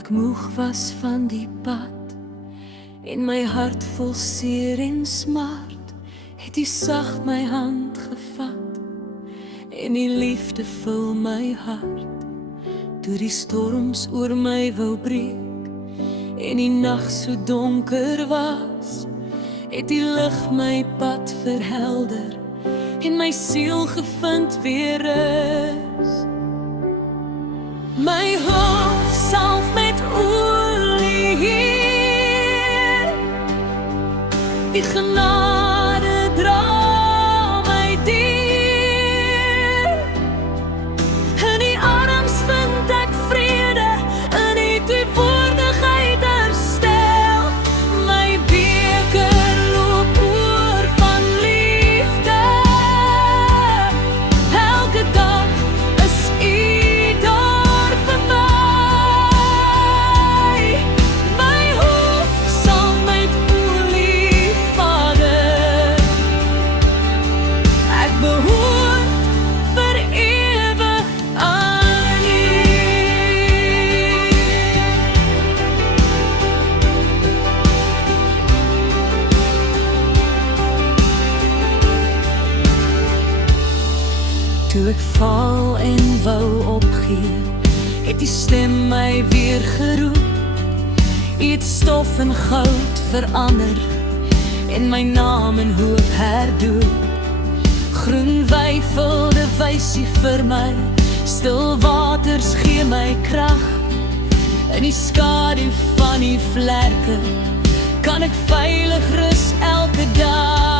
ek moeg was van die pad en my hart vol seer en smart, het U sag my hand gevat en die liefde vul my hart. Toe die storms oor my wou breek en die nag so donker was, het die lig my pad verhelder en my siel gevind weer rus. My hoof salf met olie, Heer, die genade dra my deur. In die arms vind ek vrede, in die teenwoordigheid herstel. My beker loop oor van liefde, elke dag is U daar vir my. My hoof salf met olie, Vader, ek behoort vir ewig aan U. Toe ek val en wou opgee, het die stem my weer geroep. U het stof in goud verander en my naam in hoop herdoop. Groen weivelde wys U vir my, stil waters gee my krag. In die skadu van U vlerke kan ek veilig rus elke dag.